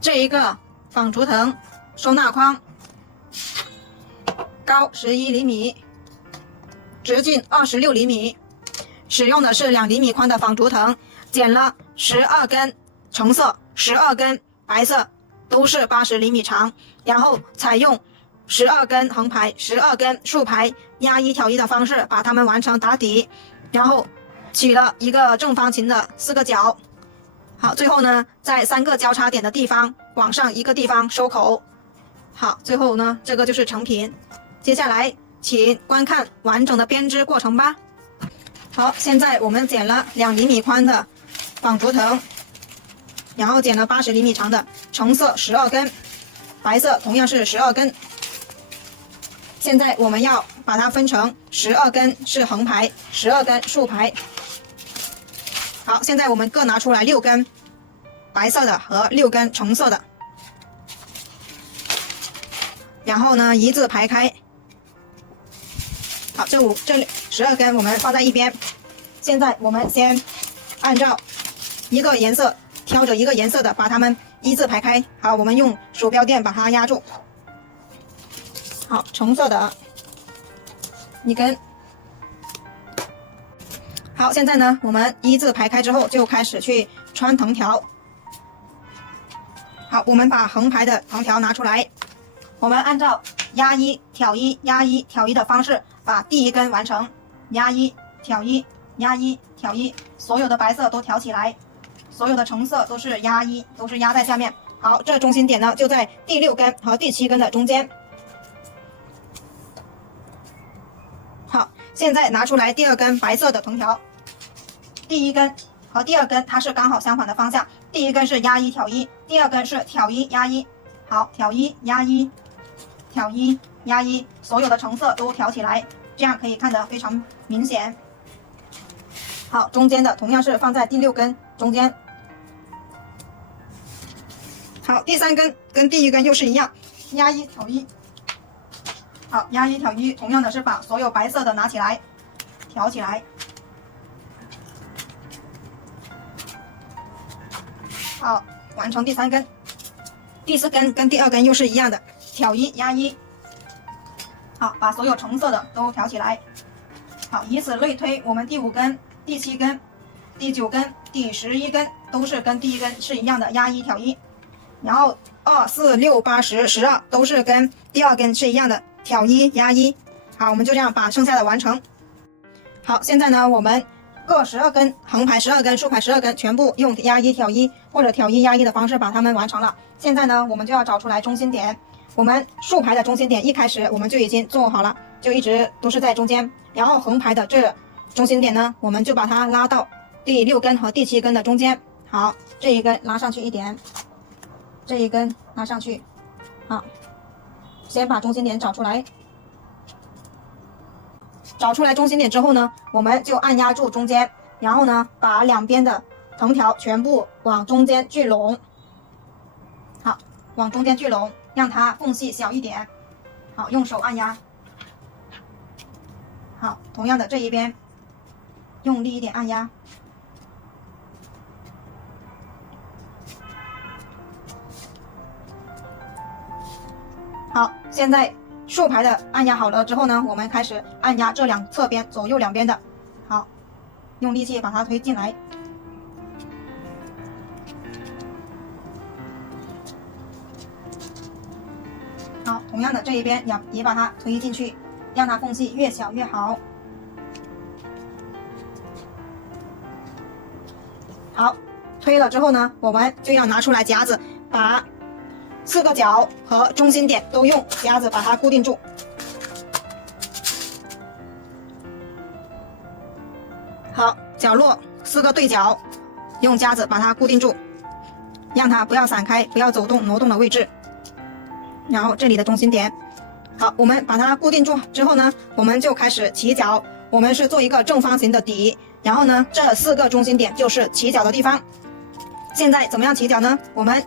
这一个纺竹藤收纳筐，高11厘米，直径26厘米，使用的是2厘米宽的纺竹藤，剪了12根橙色，12根白色，都是80厘米长，然后采用12根横排、12根竖排压一挑一的方式把它们完成打底，然后取了一个正方形的4个角。好，最后呢，在3个交叉点的地方往上一个地方收口。好，最后呢，这个就是成品。接下来请观看完整的编织过程吧。好，现在我们剪了2厘米宽的纺竹藤，然后剪了80厘米长的橙色12根，白色同样是12根。现在我们要把它分成12根是横排，12根竖排。好，现在我们各拿出来6根白色的和6根橙色的，然后呢一字排开。好，这12根我们放在一边。现在我们先按照一个颜色挑着一个颜色的把它们一字排开。好，我们用鼠标垫把它压住。好，橙色的1根。好，现在呢，我们一字排开之后，就开始去穿藤条。好，我们把横排的藤条拿出来，我们按照压一挑一、压一挑一的方式，把第1根完成，压一挑一、压一挑一，所有的白色都挑起来，所有的橙色都是压一，都是压在下面。好，这中心点呢，就在第6根和第7根的中间。好，现在拿出来第2根白色的藤条。第1根和第2根它是刚好相反的方向，第1根是压一挑一，第2根是挑一压一。好，挑一压一，挑一压一，所有的橙色都挑起来，这样可以看得非常明显。好，中间的同样是放在第6根中间。好，第3根跟第1根又是一样，压一挑一。好，压一挑一，同样的是把所有白色的拿起来，挑起来。好，完成第3根。第4根跟第2根又是一样的，挑一压一。好，把所有橙色的都挑起来。好，以此类推，我们第5根、第7根、第9根、第11根都是跟第1根是一样的，压一挑一。然后2、4、6、8、10、12都是跟第2根是一样的，挑一压一。好，我们就这样把剩下的完成。好，现在呢，我们各12根，横排12根，竖排12根，全部用压一挑一或者挑一压一的方式把它们完成了。现在呢，我们就要找出来中心点。我们竖排的中心点一开始我们就已经做好了，就一直都是在中间。然后横排的这中心点呢，我们就把它拉到第6根和第7根的中间。好，这一根拉上去一点，这一根拉上去。好，先把中心点找出来。找出来中心点之后呢，我们就按压住中间，然后呢，把两边的藤条全部往中间聚拢。好，往中间聚拢，让它缝隙小一点。好，用手按压。好，同样的这一边，用力一点按压。好，现在竖排的按压好了之后呢，我们开始按压这2侧边，左右两边的。好，用力气把它推进来。好，同样的这一边也把它推进去，让它缝隙越小越好。好，推了之后呢，我们就要拿出来夹子，把4个角和中心点都用夹子把它固定住。好，角落4个对角用夹子把它固定住，让它不要散开，不要走动挪动的位置。然后这里的中心点。好，我们把它固定住之后呢，我们就开始起角。我们是做一个正方形的底，然后呢，这4个中心点就是起角的地方。现在怎么样起角呢？我们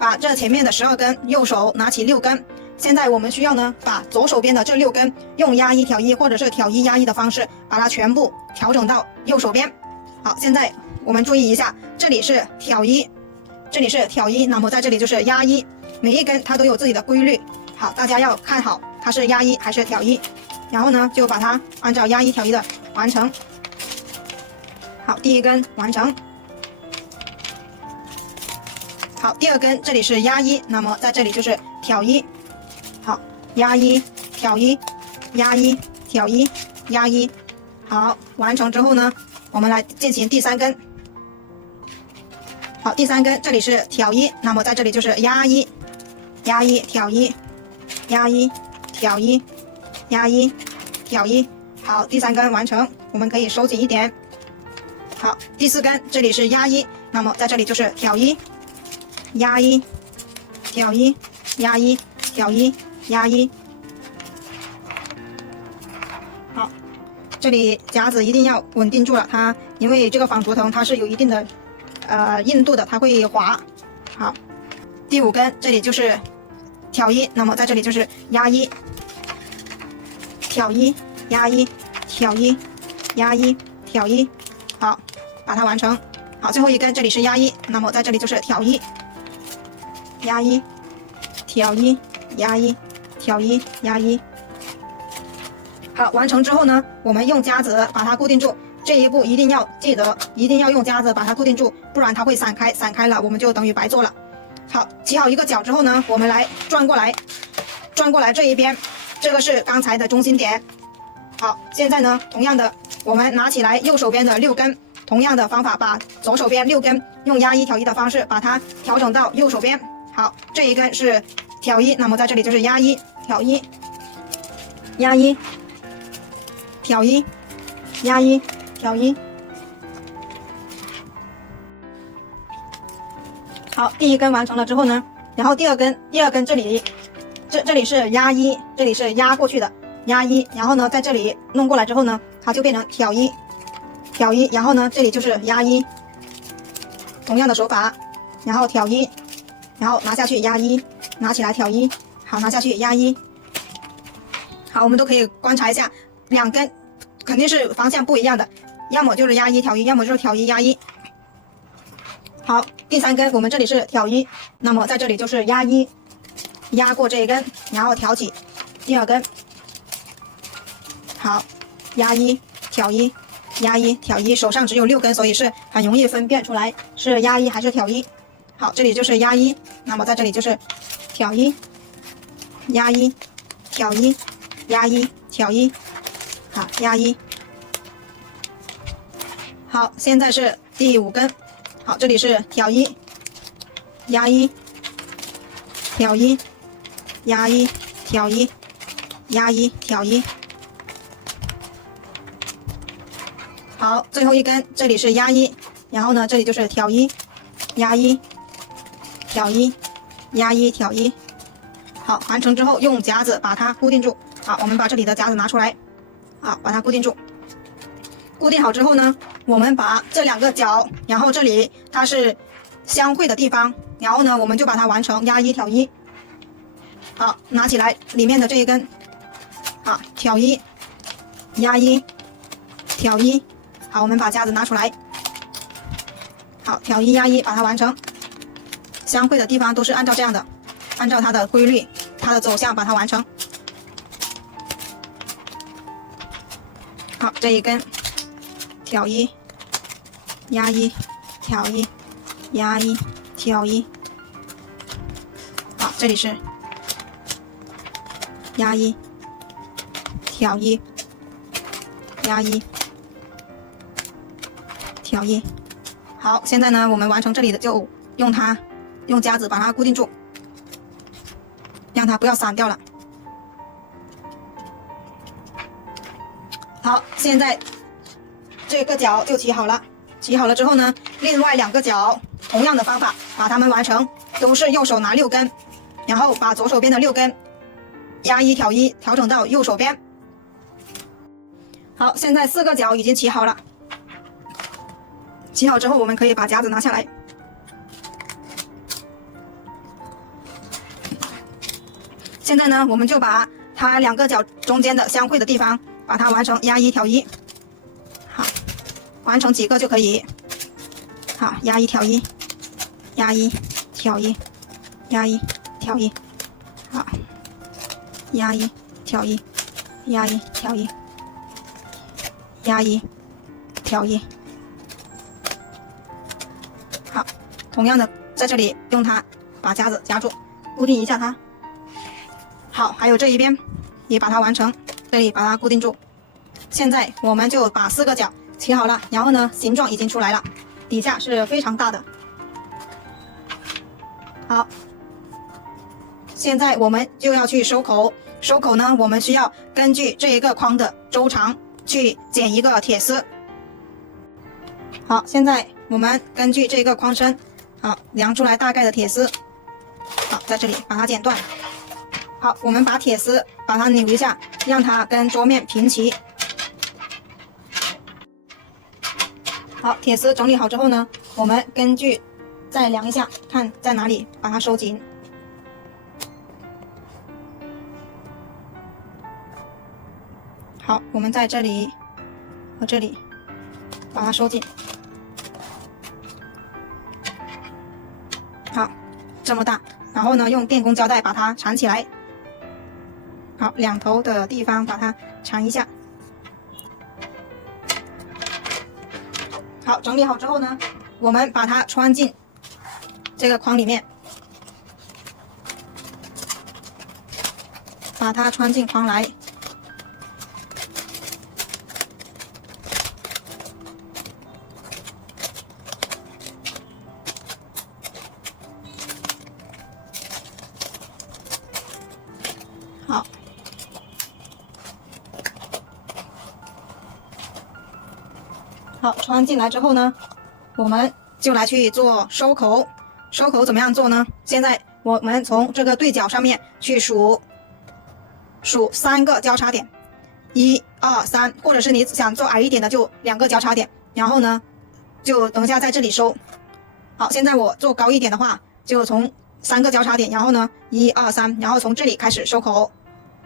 把这前面的12根，右手拿起6根。现在我们需要呢，把左手边的这6根用压一挑一或者是挑一压一的方式，把它全部调整到右手边。好，现在我们注意一下，这里是挑一这里是挑一，那么在这里就是压一，每一根它都有自己的规律。好，大家要看好它是压一还是挑一，然后呢就把它按照压一挑一的完成。好，第一根完成。好，第二根这里是压一，那么在这里就是挑一。好，压一挑一，压一挑一，压一。好，完成之后呢，我们来进行第三根。好，第三根这里是挑一，那么在这里就是压一，压一挑一，压一挑一，压一挑一。好，第三根完成，我们可以收紧一点。好，第四根这里是压一，那么在这里就是挑一，压一挑一，压一挑一，压一。好，这里夹子一定要稳定住了，它因为这个纺竹藤它是有一定的硬度的，它会滑。好，第五根这里就是挑一，那么在这里就是压一，挑一，压一，挑一，压一，挑一。好，把它完成。好，最后一根这里是压一，那么在这里就是挑一，压一，挑一，压一，挑一，压一。好，完成之后呢，我们用夹子把它固定住。这一步一定要记得，一定要用夹子把它固定住，不然它会散开，散开了我们就等于白做了。好，起好一个角之后呢，我们来转过来，转过来这一边，这个是刚才的中心点。好，现在呢，同样的，我们拿起来右手边的6根，同样的方法把左手边6根用压一挑一的方式把它调整到右手边。好，这一根是挑一，那么在这里就是压一挑一，压一挑一，压一挑一。好，第一根完成了之后呢，然后第二根这里这里是压一，这里是压过去的压一，然后呢在这里弄过来之后呢，它就变成挑一挑一，然后呢这里就是压一，同样的手法，然后挑一，然后拿下去压一，拿起来挑一，好，拿下去压一。好，我们都可以观察一下，两根肯定是方向不一样的，要么就是压一挑一，要么就是挑一压一。好，第三根我们这里是挑一，那么在这里就是压一，压过这一根，然后挑起第二根。好，压一挑一，压一挑一，手上只有6根，所以是很容易分辨出来是压一还是挑一。好，这里就是压一，那么在这里就是挑一，压一挑一，压一挑一。好，压一。好，现在是第5根。好，这里是挑一，压一，挑一，压一，挑一，压一，挑一。好，最后一根这里是压一，然后呢这里就是挑一，压一，挑一，压一，挑一。好，完成之后用夹子把它固定住。好，我们把这里的夹子拿出来，好，把它固定住。固定好之后呢，我们把这2个角，然后这里它是相会的地方，然后呢我们就把它完成压一挑一。好，拿起来里面的这一根，好，挑一，压一，挑一。好，我们把夹子拿出来，好，挑一压一，把它完成。相会的地方都是按照这样的，按照它的规律，它的走向把它完成。好，这一根挑一，压一，挑一，压一，挑一。好，这里是压一，挑一，压一，挑一。好，现在呢，我们完成这里的就用夹子把它固定住，让它不要散掉了。好，现在这个角就起好了。起好了之后呢，另外2个角同样的方法把它们完成，都是右手拿6根，然后把左手边的6根压一挑一调整到右手边。好，现在4个角已经起好了。起好之后，我们可以把夹子拿下来。现在呢，我们就把它2个角中间的相会的地方，把它完成压一挑一。好，完成几个就可以。好，压一挑一，压一，挑一，压一，挑一，好，压一，挑一，压一，挑一，压一，挑一，好，同样的在这里用它把夹子夹住，固定一下它。好，还有这一边也把它完成，这里把它固定住。现在我们就把4个角切好了，然后呢，形状已经出来了，底下是非常大的。好，现在我们就要去收口。收口呢，我们需要根据这一个框的周长去剪一个铁丝。好，现在我们根据这个框身，好，量出来大概的铁丝。好，在这里把它剪断。好，我们把铁丝把它扭一下，让它跟桌面平齐。好，铁丝整理好之后呢，我们根据再量一下，看在哪里，把它收紧。好，我们在这里和这里把它收紧。好，这么大，然后呢，用电工胶带把它缠起来。好，两头的地方把它缠一下。好，整理好之后呢，我们把它穿进这个框里面，把它穿进框来。好，好，穿进来之后呢，我们就来去做收口。收口怎么样做呢？现在我们从这个对角上面去数3个交叉点，1、2、3，或者是你想做矮一点的就2个交叉点，然后呢，就等一下在这里收。好，现在我做高一点的话，就从3个交叉点，然后呢1、2、3，然后从这里开始收口。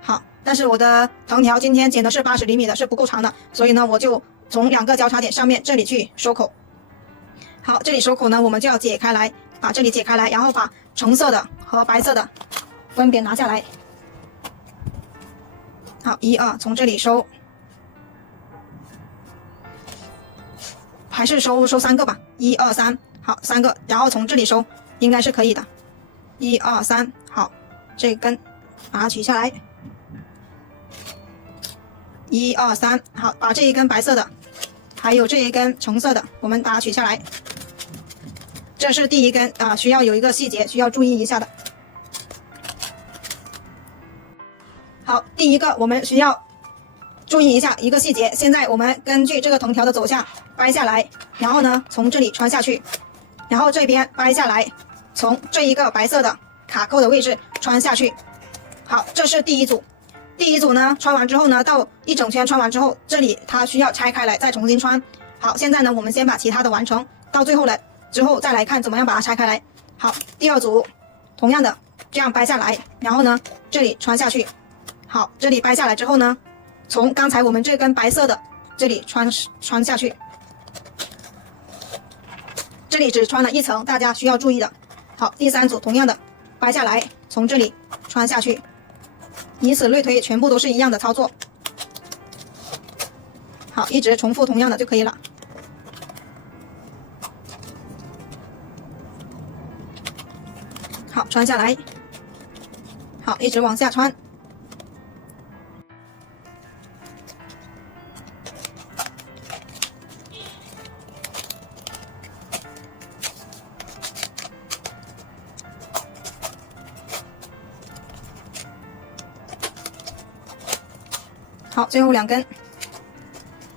好，但是我的藤条今天剪的是80厘米的，是不够长的，所以呢，我就从2个交叉点上面这里去收口。好，这里收口呢，我们就要解开来，把这里解开来，然后把橙色的和白色的分别拿下来。好，1、2，从这里收，还是收3个吧，1、2、3，好，3个，然后从这里收，应该是可以的。1、2、3，好，这根把它取下来。1、2、3，好，把这一根白色的，还有这一根橙色的，我们把它取下来。这是第一根啊，需要有一个细节需要注意一下的。好，第一个我们需要注意一下一个细节。现在我们根据这个藤条的走向掰下来，然后呢从这里穿下去，然后这边掰下来，从这一个白色的卡扣的位置穿下去。好，这是第一组。第一组呢穿完之后呢，到一整圈穿完之后，这里它需要拆开来再重新穿。好，现在呢我们先把其他的完成，到最后了之后再来看怎么样把它拆开来。好，第二组同样的这样掰下来，然后呢这里穿下去。好，这里掰下来之后呢，从刚才我们这根白色的这里穿下去，这里只穿了1层，大家需要注意的。好，第三组同样的掰下来，从这里穿下去，以此类推，全部都是一样的操作。好，一直重复同样的就可以了。好，穿下来，好，一直往下穿。好，最后2根。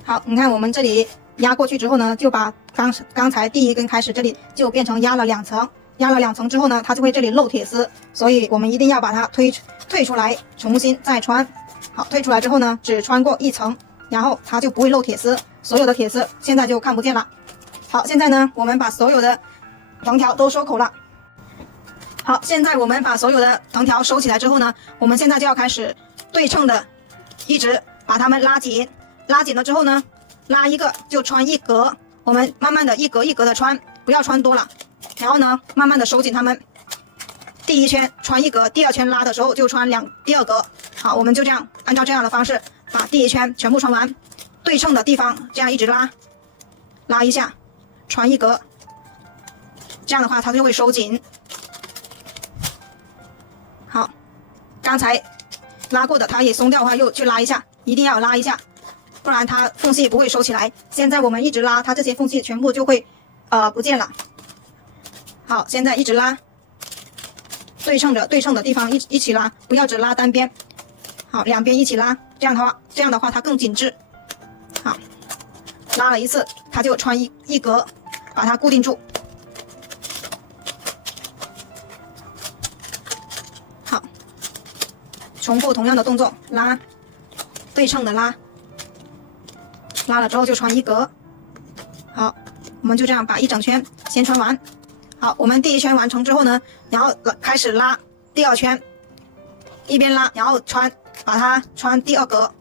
好，你看我们这里压过去之后呢，就把刚才第一根开始这里就变成压了2层。压了2层之后呢，它就会这里漏铁丝，所以我们一定要把它退出来，重新再穿。好，退出来之后呢，只穿过1层，然后它就不会漏铁丝，所有的铁丝现在就看不见了。好，现在呢，我们把所有的藤条都收口了。好，现在我们把所有的藤条收起来之后呢，我们现在就要开始对称的，一直把它们拉紧。拉紧了之后呢，拉一个就穿1格，我们慢慢的一格一格的穿，不要穿多了。然后呢，慢慢的收紧它们。第一圈穿一格，第二圈拉的时候就穿第二格。好，我们就这样按照这样的方式把第一圈全部穿完，对称的地方这样一直拉一下，穿一格，这样的话它就会收紧。好，刚才拉过的它也松掉的话，又去拉一下，一定要拉一下，不然它缝隙不会收起来。现在我们一直拉，它这些缝隙全部就会不见了。好，现在一直拉，对称的地方一起拉，不要只拉单边。好，两边一起拉，这样的话它更紧致。好，拉了一次，它就穿一格，把它固定住。好，重复同样的动作，拉，对称的拉，拉了之后就穿一格。好，我们就这样把一整圈先穿完。好，我们第一圈完成之后呢，然后开始拉第二圈，一边拉，然后把它穿第二格。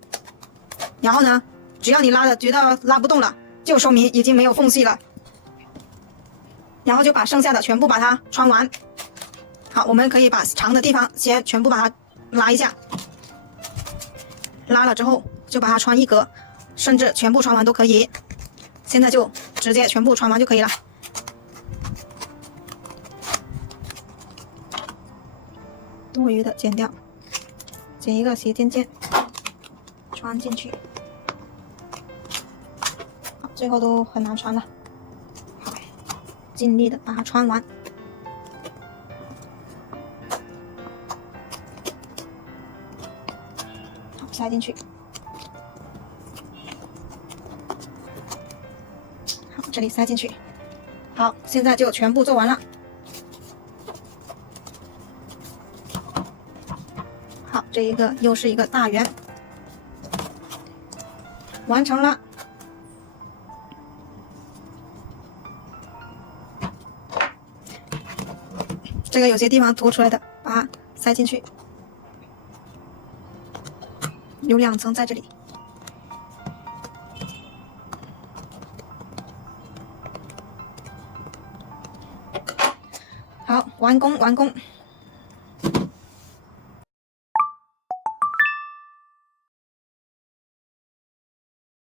然后呢，只要你觉得拉不动了，就说明已经没有缝隙了。然后就把剩下的全部把它穿完。好，我们可以把长的地方先全部把它拉一下，拉了之后就把它穿一格，甚至全部穿完都可以。现在就直接全部穿完就可以了。多余的剪掉，剪一个斜尖尖，穿进去。好，最后都很难穿了，好，尽力的把它穿完。好，塞进去。好，这里塞进去。好，现在就全部做完了。好，这一个又是一个大圆，完成了。这个有些地方凸出来的，把它塞进去，有2层在这里。好，完工。